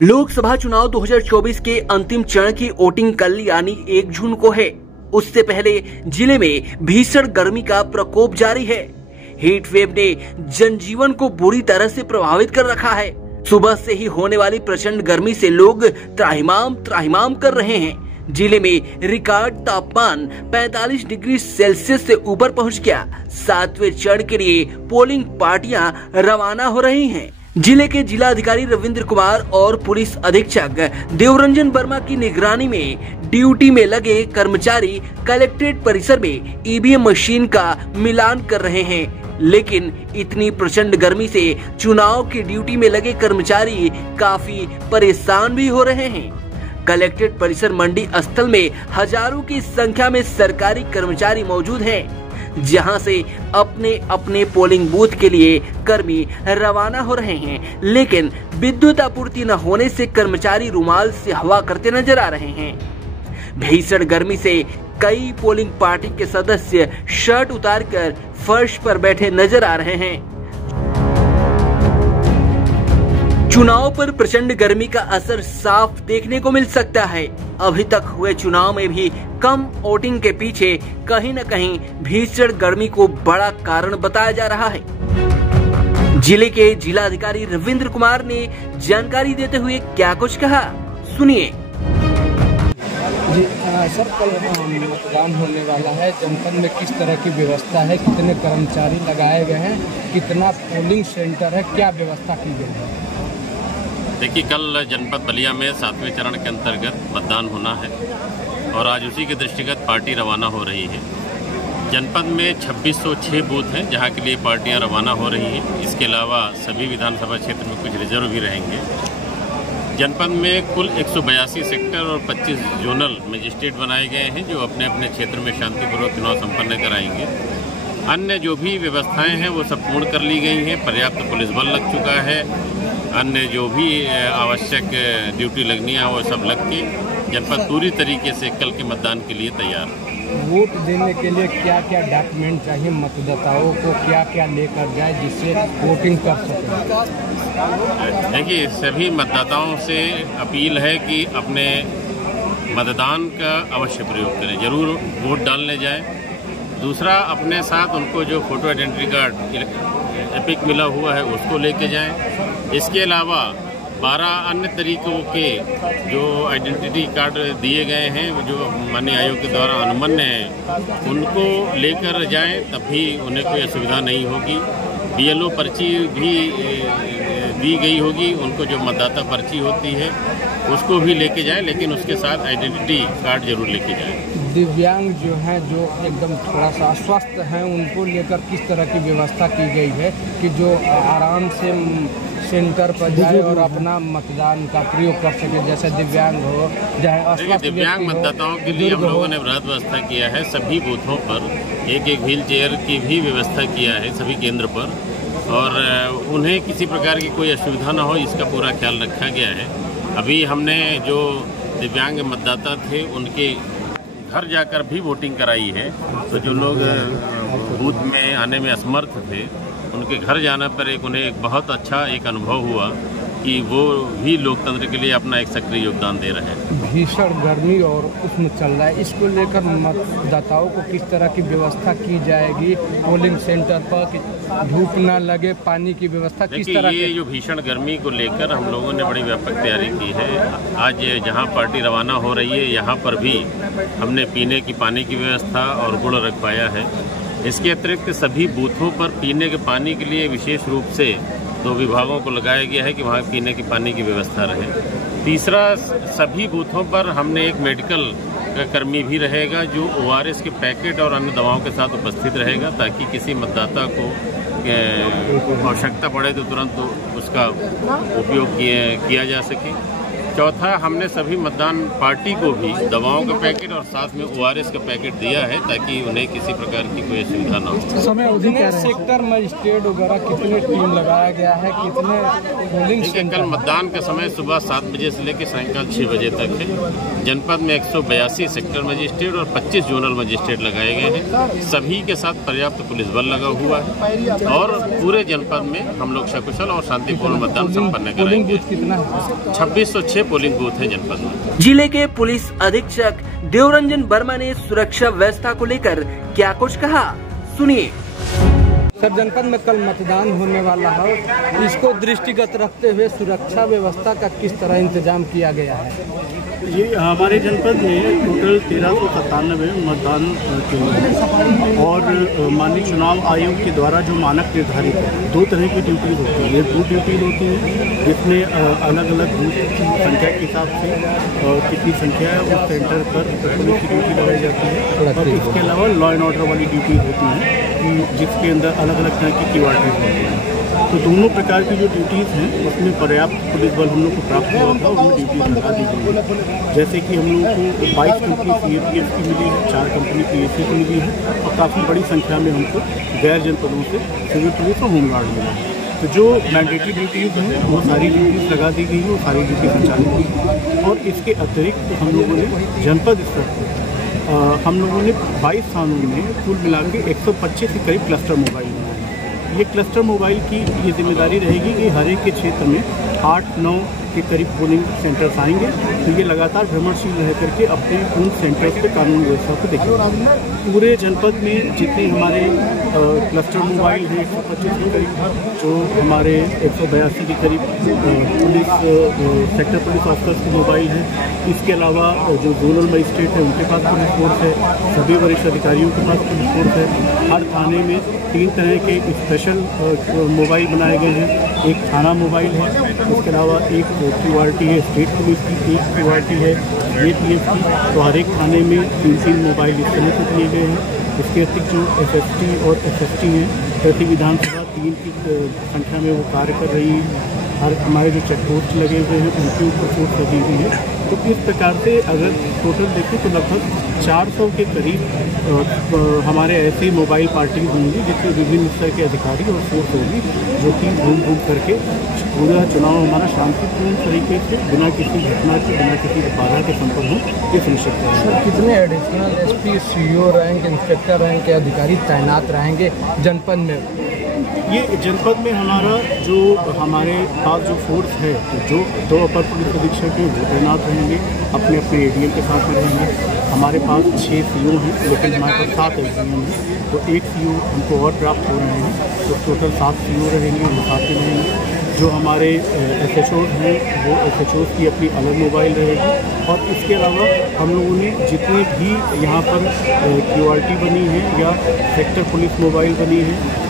लोकसभा चुनाव 2024 के अंतिम चरण की वोटिंग कल यानी 1 जून को है। उससे पहले जिले में भीषण गर्मी का प्रकोप जारी है। हीट वेव ने जनजीवन को बुरी तरह से प्रभावित कर रखा है। सुबह से ही होने वाली प्रचंड गर्मी से लोग त्राहिमाम कर रहे हैं। जिले में रिकॉर्ड तापमान 45 डिग्री सेल्सियस से ऊपर पहुंच गया। 7वें चरण के लिए पोलिंग पार्टियां रवाना हो रही हैं। जिले के जिला अधिकारी रविंद्र कुमार और पुलिस अधीक्षक देवरंजन वर्मा की निगरानी में ड्यूटी में लगे कर्मचारी कलेक्ट्रेट परिसर में ईवीएम मशीन का मिलान कर रहे हैं। लेकिन इतनी प्रचंड गर्मी से चुनाव की ड्यूटी में लगे कर्मचारी काफी परेशान भी हो रहे हैं। कलेक्ट्रेट परिसर मंडी स्थल में हजारों की संख्या में सरकारी कर्मचारी मौजूद हैं, जहां से अपने अपने पोलिंग बूथ के लिए कर्मी रवाना हो रहे हैं। लेकिन विद्युत आपूर्ति न होने से कर्मचारी रुमाल से हवा करते नजर आ रहे हैं। भीषण गर्मी से कई पोलिंग पार्टी के सदस्य शर्ट उतारकर फर्श पर बैठे नजर आ रहे हैं। चुनाव पर प्रचंड गर्मी का असर साफ देखने को मिल सकता है। अभी तक हुए चुनाव में भी कम वोटिंग के पीछे कहीं न कहीं भीषण गर्मी को बड़ा कारण बताया जा रहा है। जिले के जिला अधिकारी रविंद्र कुमार ने जानकारी देते हुए क्या कुछ कहा, सुनिए। जी सर, कल मतदान होने वाला है। जनपद में किस तरह की व्यवस्था है, कितने कर्मचारी लगाए गए हैं, कितना पोलिंग सेंटर है, क्या व्यवस्था की गई है? देखिए, कल जनपद बलिया में 7वें चरण के अंतर्गत मतदान होना है और आज उसी के दृष्टिगत पार्टी रवाना हो रही है। जनपद में 2606 बूथ हैं जहां के लिए पार्टियां रवाना हो रही हैं। इसके अलावा सभी विधानसभा क्षेत्र में कुछ रिजर्व भी रहेंगे। जनपद में कुल 182 सेक्टर और 25 जोनल मजिस्ट्रेट बनाए गए हैं जो अपने अपने क्षेत्र में शांतिपूर्वक चुनाव संपन्न कराएंगे। अन्य जो भी व्यवस्थाएं हैं वो सब पूर्ण कर ली गई हैं। पर्याप्त पुलिस बल लग चुका है। अन्य जो भी आवश्यक ड्यूटी लगनी है वो सब लग के जनपद पूरी तरीके से कल के मतदान के लिए तैयार है। वोट देने के लिए क्या क्या डॉक्यूमेंट चाहिए, मतदाताओं को क्या क्या लेकर जाए जिससे वोटिंग कर सकें? देखिए, सभी मतदाताओं से अपील है कि अपने मतदान का अवश्य प्रयोग करें, जरूर वोट डालने जाएं। दूसरा, अपने साथ उनको जो फोटो आइडेंटिटी कार्ड एपिक मिला हुआ है उसको लेके जाएं। इसके अलावा 12 अन्य तरीकों के जो आइडेंटिटी कार्ड दिए गए हैं जो माननीय आयोग के द्वारा अनुमन्य हैं उनको लेकर जाएं, तभी उन्हें कोई असुविधा नहीं होगी। BLO पर्ची भी दी गई होगी, उनको जो मतदाता पर्ची होती है उसको भी लेके जाएं, लेकिन उसके साथ आइडेंटिटी कार्ड जरूर लेके जाएं। दिव्यांग जो हैं, जो एकदम थोड़ा सा अस्वस्थ हैं, उनको लेकर किस तरह की व्यवस्था की गई है कि जो आराम से सेंटर पर जाए और अपना मतदान का प्रयोग कर सके, जैसे दिव्यांग हो चाहे दिव्यांग मतदाताओं के लिए हम लोगों ने बृहद व्यवस्था किया है। सभी बूथों पर एक व्हील चेयर की भी व्यवस्था किया है सभी केंद्र पर, और उन्हें किसी प्रकार की कोई असुविधा न हो इसका पूरा ख्याल रखा गया है। अभी हमने जो दिव्यांग मतदाता थे उनके घर जाकर भी वोटिंग कराई है। तो जो लोग बूथ में आने में असमर्थ थे उनके घर जाने पर उन्हें एक बहुत अच्छा एक अनुभव हुआ कि वो भी लोकतंत्र के लिए अपना एक सक्रिय योगदान दे रहे हैं। भीषण गर्मी और उष्ण चल रहा है, इसको लेकर मतदाताओं को किस तरह की व्यवस्था की जाएगी पोलिंग सेंटर पर कि धूप ना लगे, पानी की व्यवस्था किस तरह? ये जो भीषण गर्मी को लेकर हम लोगों ने बड़ी व्यापक तैयारी की है। आज जहाँ पार्टी रवाना हो रही है यहाँ पर भी हमने पीने की पानी की व्यवस्था और गुड़ रखवाया है। इसके अतिरिक्त सभी बूथों पर पीने के पानी के लिए विशेष रूप से 2 विभागों को लगाया गया है कि वहाँ पीने की पानी की व्यवस्था रहे। तीसरा, सभी बूथों पर हमने एक मेडिकल का कर्मी भी रहेगा जो ORS के पैकेट और अन्य दवाओं के साथ उपस्थित रहेगा ताकि किसी मतदाता को आवश्यकता पड़े तो तुरंत उसका उपयोग किया जा सके। चौथा, हमने सभी मतदान पार्टी को भी दवाओं का पैकेट और साथ में ORS का पैकेट दिया है ताकि उन्हें किसी प्रकार की कोई असुविधा न हो। समय कितने सेक्टर मजिस्ट्रेट वगैरह कितने टीम लगाया गया है, कितने पोलिंग सेंटर? कल मतदान का समय सुबह 7 बजे से लेकर सायंकाल 6 बजे तक है। जनपद में 182 सेक्टर मजिस्ट्रेट और 25 जोनल मजिस्ट्रेट लगाए गए हैं। सभी के साथ पर्याप्त पुलिस बल लगा हुआ है और पूरे जनपद में हम लोग सकुशल और शांतिपूर्ण मतदान संपन्न कराएंगे। 2606 पोलिंग बूथ है जनपद में। जिले के पुलिस अधीक्षक देवरंजन वर्मा ने सुरक्षा व्यवस्था को लेकर क्या कुछ कहा, सुनिए। सर, जनपद में कल मतदान होने वाला है, इसको दृष्टिगत रखते हुए सुरक्षा व्यवस्था का किस तरह इंतजाम किया गया है? ये हमारे जनपद में टोटल 1397 मतदान केंद्र हैं और माननीय चुनाव आयोग के द्वारा जो मानक निर्धारित है, 2 तरह की ड्यूटीज होती है। बूथ ड्यूटीज होती है जिसमें अलग अलग बूथ की संख्या के हिसाब से कितनी संख्या है उस सेंटर पर पुलिस की ड्यूटी लगाई जाती है और इसके अलावा लॉ एंड ऑर्डर वाली ड्यूटीज होती हैं जिसके अंदर अलग अलग तरह की क्यूआरटीज होती हैं। तो दोनों प्रकार की जो ड्यूटीज़ हैं उसमें पर्याप्त पुलिस बल हम लोग को प्राप्त हुआ था, उसमें ड्यूटीज लगा दी गई है। जैसे कि हम लोगों को 22 कंपनी CAPF की मिली है, 4 कंपनी PAC की मिली है और काफ़ी बड़ी संख्या में हमको गैर जनपदों से सिविल पुलिस और होमगार्ड मिला है। तो जो मैंडेटरी ड्यूटीज़ हैं वो सारी ड्यूटीज़ लगा दी गई है, वो सारी ड्यूटी संचालित हुई है। और इसके अतिरिक्त हम लोगों ने जनपद स्तर पर हम लोगों ने 22 थानों में कुल मिला के 125 के करीब क्लस्टर मोबाइल बनाए हैं। ये क्लस्टर मोबाइल की ये जिम्मेदारी रहेगी कि हर एक के क्षेत्र में 8-9 के करीब पोलिंग सेंटर्स आएंगे। तो ये लगातार भ्रमणशील रह करके अपने उन सेंटर्स पे कानून व्यवस्था को देखेंगे। पूरे जनपद में जितने हमारे क्लस्टर मोबाइल हैं 125 के करीब, जो हमारे 182 के करीब पुलिस सेक्टर पुलिस ऑफिसर्स के मोबाइल हैं, इसके अलावा जो जोनल मजिस्ट्रेट है उनके पास पुलिस फोर्स है, सभी वरिष्ठ अधिकारियों के पास पुलिस फोर्स है। हर थाने में 3 तरह के स्पेशल मोबाइल बनाए गए हैं। एक थाना मोबाइल है, इसके अलावा एक QRT है स्टेट पुलिस की, एक QRT है APF की। तो हर एक थाने में 3-3 मोबाइल इस तरह से दिए गए हैं। इसके अतिरिक्त जो SST और SST हैं, प्रति विधानसभा 3 की संख्या में वो कार्य कर रही है। हर हमारे जो चेक पोस्ट लगे हुए हैं उनके ऊपर फोर्स लगी हुई है। तो इस प्रकार से अगर टोटल देखें तो लगभग 400 के करीब हमारे ऐसे मोबाइल पार्टीज होंगी जिसमें विभिन्न स्तर के अधिकारी और फोर्स होगी जो कि घूम करके पूरा चुनाव हमारा शांतिपूर्ण तरीके से बिना किसी घटना के, बिना किसी बाधा के संपन्न हो, ये सुनिश्चित करेंगे। सर, कितने additional SP, CO rank, inspector rank के अधिकारी तैनात रहेंगे जनपद में? ये जनपद में हमारा जो हमारे पास जो फोर्स है, जो 2 अपर पुलिस अधीक्षक हैं वो तैनात रहेंगे, अपने अपने ADM के साथ में रहेंगे। हमारे पास 6 CO हैं लेकिन हमारे पास 7 SDM हैं, तो 1 CO हमको और प्राप्त हो रहे हैं, तो टोटल 7 CO रहेंगे, वो साथ में रहेंगे। जो हमारे SHOs हैं वो SHOs की अपनी अलग मोबाइल रहेगी। और इसके अलावा हम लोगों ने जितने भी यहाँ पर QRT बनी है या सेक्टर पुलिस मोबाइल बनी है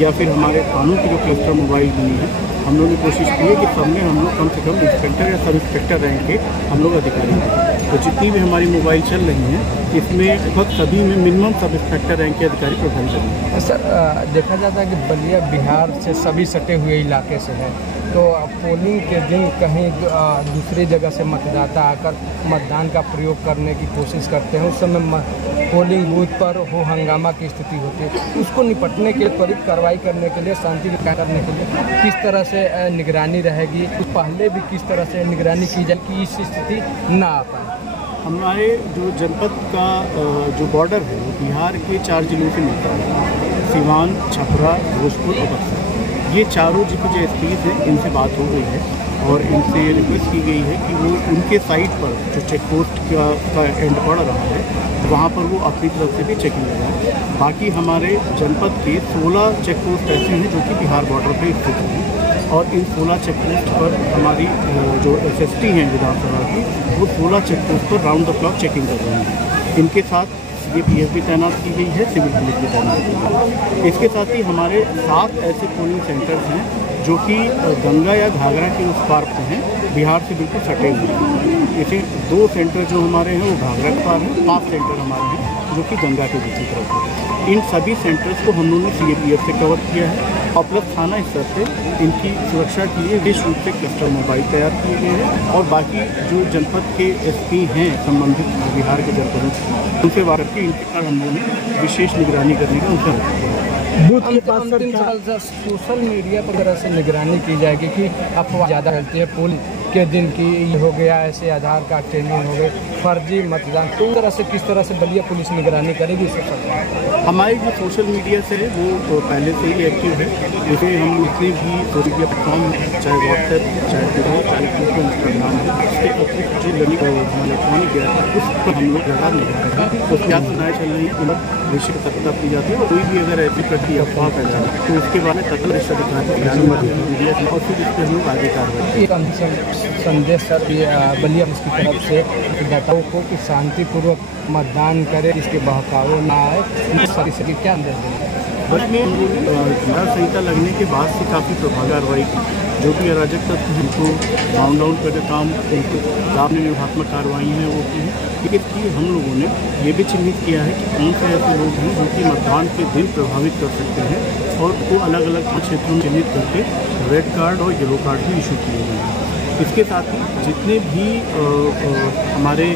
या फिर हमारे थानों की जो क्लस्टर मोबाइल बनी है, हम लोगों ने कोशिश की है कि सब में हम लोग कम से कम इंस्पेक्टर या सब इंस्पेक्टर रैंक के हम लोग अधिकारी हैं। तो जितनी भी हमारी मोबाइल चल रही हैं इसमें लगभग सभी में मिनिमम सब इंस्पेक्टर रैंक के अधिकारी प्रभारी करेंगे। सर, देखा जाता है कि बलिया बिहार से सभी सटे हुए इलाके से है, तो पोलिंग के दिन कहीं दूसरी जगह से मतदाता आकर मतदान का प्रयोग करने की कोशिश करते हैं, उस समय पोलिंग बूथ पर हो हंगामा की स्थिति होती है। उसको निपटने के लिए, त्वरित कार्रवाई करने के लिए, शांति कायम करने के लिए किस तरह से निगरानी रहेगी? पहले भी किस तरह से निगरानी की जाए कि इस स्थिति ना आ पाए? हमारे जो जनपद का जो बॉर्डर है वो बिहार के 4 जिलों से मिलता है, सिवान, छपरा, भोजपुर और बक्सर। ये चारों जो SPs हैं इनसे बात हो गई है और इनसे रिक्वेस्ट की गई है कि वो उनके साइट पर जो चेक पोस्ट का एंड पड़ रहा है वहाँ पर वो अपनी तरफ से भी चेकिंग लगाएं। बाकी हमारे जनपद के 16 चेक पोस्ट ऐसे हैं जो कि बिहार बॉर्डर पर स्थित हैं और इन 16 चेक पोस्ट पर हमारी जो SST हैं विधानसभा की, वो 16 चेक पोस्ट पर राउंड द क्लॉक चेकिंग कर रहे हैं। इनके साथ CAPF भी तैनात की गई है, सिविल पुलिस भी तैनात की गई है। इसके साथ ही हमारे 7 ऐसे पोलिंग सेंटर्स हैं जो कि गंगा या घाघरा के उस पार पर हैं, बिहार से बिल्कुल सटे हुए हैं। इसे 2 सेंटर जो हमारे हैं वो घाघरा के पार हैं, 5 सेंटर हमारे हैं जो कि गंगा के दूसरी तरफ हैं। इन सभी सेंटर्स को हम लोगों ने CAPF से कवर किया है और प्लस थाना स्तर से इनकी सुरक्षा के लिए विशेष रूप से क्लस्टर मोबाइल तैयार किए गए हैं और बाकी जो जनपद के एसपी हैं संबंधित बिहार के जनपदों उनसे वार के इनके कारण हम लोगों ने विशेष निगरानी करने का उनका बूथ के पास सोशल मीडिया पर तरह से निगरानी की जाएगी कि अफवाह ज़्यादा फैलती है। पुल के दिन की हो गया, ऐसे आधार कार्ड ट्रेनिंग हो गई, फर्जी मतदान, तो तरह से किस तरह से बलिया पुलिस निगरानी करेगी सब? हमारी जो सोशल मीडिया से वो पहले से ही एक्टिव है। जैसे हम जितने भी सोशल मीडिया प्लेटफॉर्म चाहे व्हाट्सएप चाहे ट्विटर चाहे फेसबुक इंस्टाग्राम है उसके अतिरिक्त जो इलेक्ट्रॉनिक है उस पर हम लोग लगा नहीं रहे हैं। तो क्या सुनाई चल रही है उलट विषय सत्यता की जाती है और कोई भी अगर ऐसी प्रक्रिया अफवाह फैला तो उसके बारे में तत्काल मीडिया और फिर इस पर हम लोग आगे कार्रवाई संदेश सर बलिया की तरफ से दाताओं को कि शांतिपूर्वक मतदान करें, इसके बहकावे ना आए, सभी क्या अंदर बस में जिला संहिता लगने के बाद से काफ़ी प्रभावी कार्रवाई की, जो भी अराजक तत्व उनको डाउन डाउन करके काम उनको सामने विभागात्मक कार्रवाई हैं वो की है। लेकिन हम लोगों ने ये भी चिन्हित किया है कि कौन से ऐसे लोग हैं जो कि मतदान के दिन प्रभावित कर सकते हैं और वो अलग अलग क्षेत्रों में चिन्हित करके रेड कार्ड और येलो कार्ड भी इशू किए गए हैं। इसके साथ ही जितने भी हमारे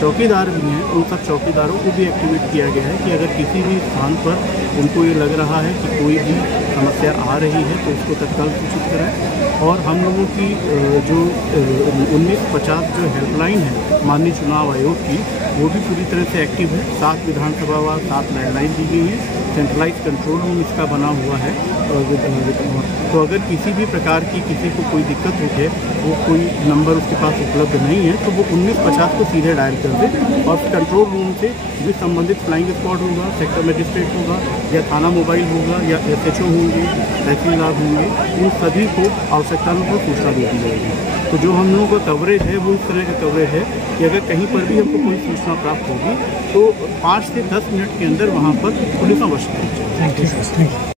चौकीदार भी हैं उन सब चौकीदारों को भी एक्टिवेट किया गया है कि अगर किसी भी स्थान पर उनको ये लग रहा है कि कोई भी समस्या आ रही है तो उसको तत्काल सूचित कराएं। और हम लोगों की जो 1950 जो हेल्पलाइन है माननीय चुनाव आयोग की वो भी पूरी तरह से एक्टिव है। 7 विधानसभा व 7 लैंडलाइन दी गई है, सेंट्रलाइज कंट्रोल रूम इसका बना हुआ है। तो अगर किसी भी प्रकार की किसी को कोई दिक्कत होती है, वो कोई नंबर उसके पास उपलब्ध नहीं है तो वो 1950 को सीधे डायल कर दे और कंट्रोल रूम से जो संबंधित फ्लाइंग स्क्वाड होगा, सेक्टर मजिस्ट्रेट होगा या थाना मोबाइल होगा या SHO होंगे, तहसीलदार होंगे, उन सभी को आवश्यकतानुसार सूचना दे दी जाएगी। तो जो हम लोगों का कवरेज है वो इस तरह का कवरेज है कि अगर कहीं पर भी हमको कोई सूचना प्राप्त होगी तो 5 से 10 मिनट के अंदर वहाँ पर पुलिस अवश्य पहुँचे।